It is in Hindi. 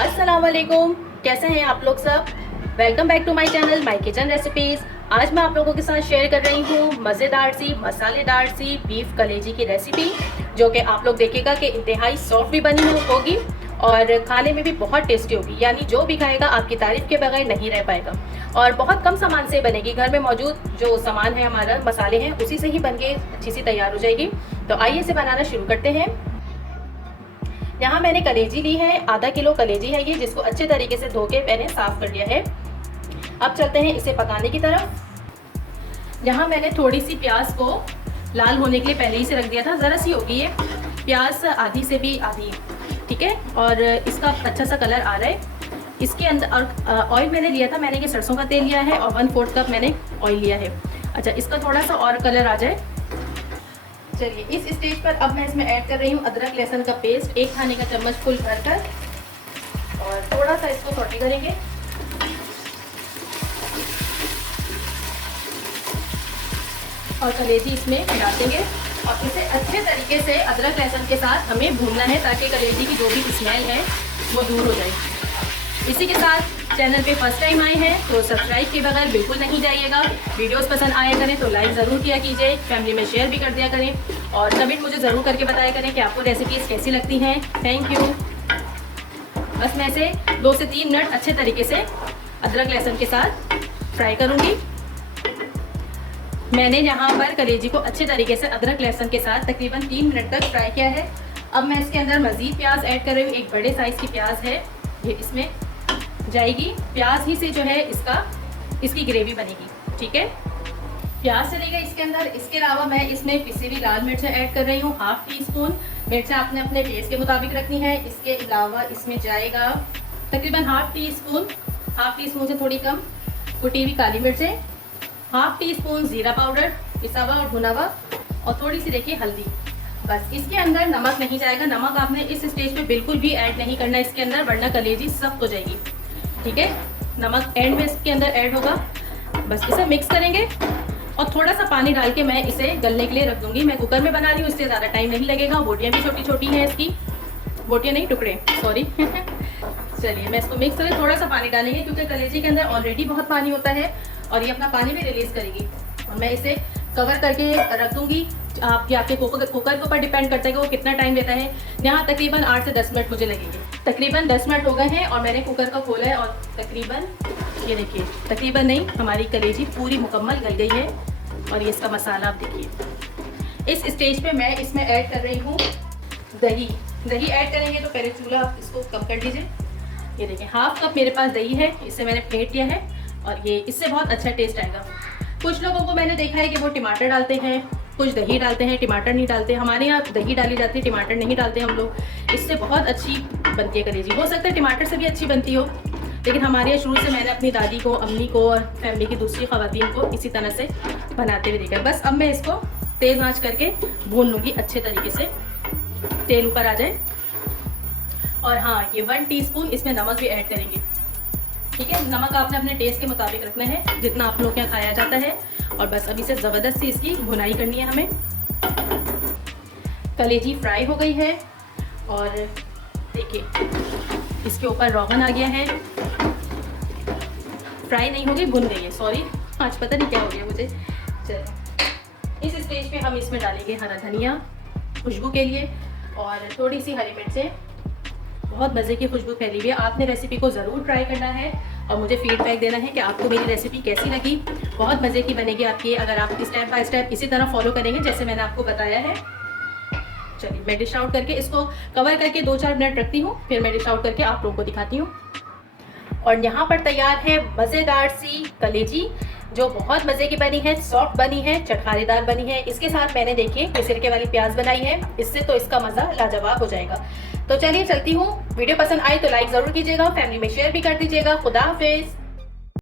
अस्सलाम वालेकुम, कैसे हैं आप लोग सब। Welcome back to my channel my kitchen recipes. आज मैं आप लोगों के साथ शेयर कर रही हूँ मज़ेदार सी मसालेदार सी बीफ कलेजी की रेसिपी, जो कि आप लोग देखिएगा कि इंतहाई सॉफ्ट भी बनी होगी और खाने में भी बहुत टेस्टी होगी। यानी जो भी खाएगा आपकी तारीफ़ के बगैर नहीं रह पाएगा। और बहुत कम सामान से बनेगी, घर में मौजूद जो सामान है हमारा मसाले हैं उसी से ही बन के अच्छी सी तैयार हो जाएगी। तो आइए इसे बनाना शुरू करते हैं। यहाँ मैंने कलेजी ली है, आधा किलो कलेजी है ये, जिसको अच्छे तरीके से धो के मैंने साफ़ कर लिया है। अब चलते हैं इसे पकाने की तरफ। यहाँ मैंने थोड़ी सी प्याज को लाल होने के लिए पहले ही से रख दिया था, ज़रा सी होगी ये प्याज, आधी से भी आधी, ठीक है। और इसका अच्छा सा कलर आ रहा है। इसके अंदर और ऑयल मैंने लिया था, मैंने ये सरसों का तेल लिया है और 1/4 कप मैंने ऑयल लिया है। अच्छा, इसका थोड़ा सा और कलर आ जाए। चलिए, इस स्टेज पर अब मैं इसमें ऐड कर रही हूँ अदरक लहसुन का पेस्ट, 1 खाने का चम्मच फुल भरकर, और थोड़ा सा इसको सौटे करेंगे। और कलेजी इसमें डाल देंगे और इसे अच्छे तरीके से अदरक लहसुन के साथ हमें भूनना है, ताकि कलेजी की जो भी स्मेल है वो दूर हो जाए। इसी के साथ चैनल पे फर्स्ट टाइम आए हैं तो सब्सक्राइब के बगैर बिल्कुल नहीं जाइएगा। वीडियोस पसंद आया करें तो लाइक ज़रूर किया कीजिए, फैमिली में शेयर भी कर दिया करें और कमेंट मुझे ज़रूर करके बताया करें कि आपको रेसिपीज़ कैसी लगती हैं। Thank you. बस मैं इसे 2 से 3 मिनट अच्छे तरीके से अदरक लहसुन के साथ फ्राई करूँगी। मैंने यहाँ पर कलेजी को अच्छे तरीके से अदरक लहसुन के साथ तकरीबन 3 मिनट तक फ्राई किया है। अब मैं इसके अंदर मज़ीद प्याज ऐड कर रही हूँ। एक बड़े साइज़ की प्याज है, ये इसमें जाएगी। प्याज ही से जो है इसकी ग्रेवी बनेगी, ठीक है। प्याज चलेगा इसके अंदर। इसके अलावा मैं इसमें पिसी हुई लाल मिर्च ऐड कर रही हूँ, 1/2 टीस्पून। मिर्चें आपने अपने टेस्ट के मुताबिक रखनी है। इसके अलावा इसमें जाएगा तकरीबन 1/2 टीस्पून से थोड़ी कम कुटी हुई काली मिर्चें, 1/2 टीस्पून ज़ीरा पाउडर पिसा हुआ और भुना हुआ, और थोड़ी सी देखिए हल्दी। बस इसके अंदर नमक नहीं जाएगा। नमक आपने इस स्टेज पे बिल्कुल भी ऐड नहीं करना इसके अंदर, वरना कलेजी सख्त हो जाएगी, ठीक है। नमक एंड में इसके अंदर ऐड होगा। बस इसे मिक्स करेंगे और थोड़ा सा पानी डाल के मैं इसे गलने के लिए रख दूंगी। मैं कुकर में बना रही हूँ, इससे ज़्यादा टाइम नहीं लगेगा। बोटियाँ भी छोटी छोटी हैं इसकी, बोटियाँ नहीं टुकड़े, सॉरी। चलिए, मैं इसको मिक्स करके थोड़ा सा पानी डालेंगे, क्योंकि कलेजी के अंदर ऑलरेडी बहुत पानी होता है और ये अपना पानी भी रिलीज़ करेगी। और मैं इसे कवर करके रख दूंगी। आपके कुकर के ऊपर डिपेंड करता है कि वो कितना टाइम लेता है। यहाँ तकरीबन 8 से 10 मिनट मुझे लगेंगे। तकरीबन 10 मिनट हो गए हैं और मैंने कुकर का खोला है और तकरीबन, ये देखिए, तकरीबन नहीं, हमारी कलेजी पूरी मुकम्मल गल गई है। और ये इसका मसाला आप देखिए। इस स्टेज पे मैं इसमें ऐड कर रही हूँ दही। दही ऐड करेंगे तो पहले चूल्हा आप इसको कम कर दीजिए। ये देखिए, 1/2 कप मेरे पास दही है, इसे मैंने फेंट लिया है और ये इससे बहुत अच्छा टेस्ट आएगा। कुछ लोगों को मैंने देखा है कि वो टमाटर डालते हैं, कुछ दही डालते हैं, टमाटर नहीं डालते। हमारे यहाँ दही डाली जाती है, टमाटर नहीं डालते हम लोग। इससे बहुत अच्छी बनती है कलेजी। हो सकता है टमाटर से भी अच्छी बनती हो, लेकिन हमारे यहाँ शुरू से मैंने अपनी दादी को, अम्मी को और फैमिली की दूसरी ख़वातीन को इसी तरह से बनाते हुए देखा है। बस अब मैं इसको तेज़ आंच करके भून लूँगी अच्छे तरीके से, तेल ऊपर आ जाए। और हाँ, ये 1 टीस्पून इसमें नमक भी ऐड करेंगे, ठीक है। नमक आपने अपने टेस्ट के मुताबिक रखना है, जितना आप लोग के यहाँ खाया जाता है। और बस अभी से ज़बरदस्ती इसकी भुनाई करनी है हमें। कलेजी फ्राई हो गई है और देखिए इसके ऊपर रोगन आ गया है। फ्राई नहीं हो गई, भुन गई है, सॉरी, आज पता नहीं क्या हो गया मुझे। चलो, इस स्टेज पे हम इसमें डालेंगे हरा धनिया खुशबू के लिए और थोड़ी सी हरी मिर्चें। बहुत मज़े की खुशबू फैली हुई है। आपने रेसिपी को ज़रूर ट्राई करना है और मुझे फीडबैक देना है कि आपको मेरी रेसिपी कैसी लगी। बहुत मज़े की बनेगी आपकी, अगर आप स्टेप बाय स्टेप इसी तरह फॉलो करेंगे जैसे मैंने आपको बताया है। चलिए, मैं डिश आउट करके इसको कवर करके 2-4 मिनट रखती हूँ, फिर मैं डिश आउट करके आप लोगों को दिखाती हूँ। और यहाँ पर तैयार है मज़ेदार सी कलेजी, जो बहुत मज़े की बनी है, सॉफ्ट बनी है, चटखारेदार बनी है। इसके साथ मैंने देखिए सिरके वाली प्याज बनाई है, इससे तो इसका मज़ा लाजवाब हो जाएगा। तो चलिए चलती हूँ। वीडियो पसंद आए तो लाइक ज़रूर कीजिएगा, फैमिली में शेयर भी कर दीजिएगा। खुदा हाफिज़।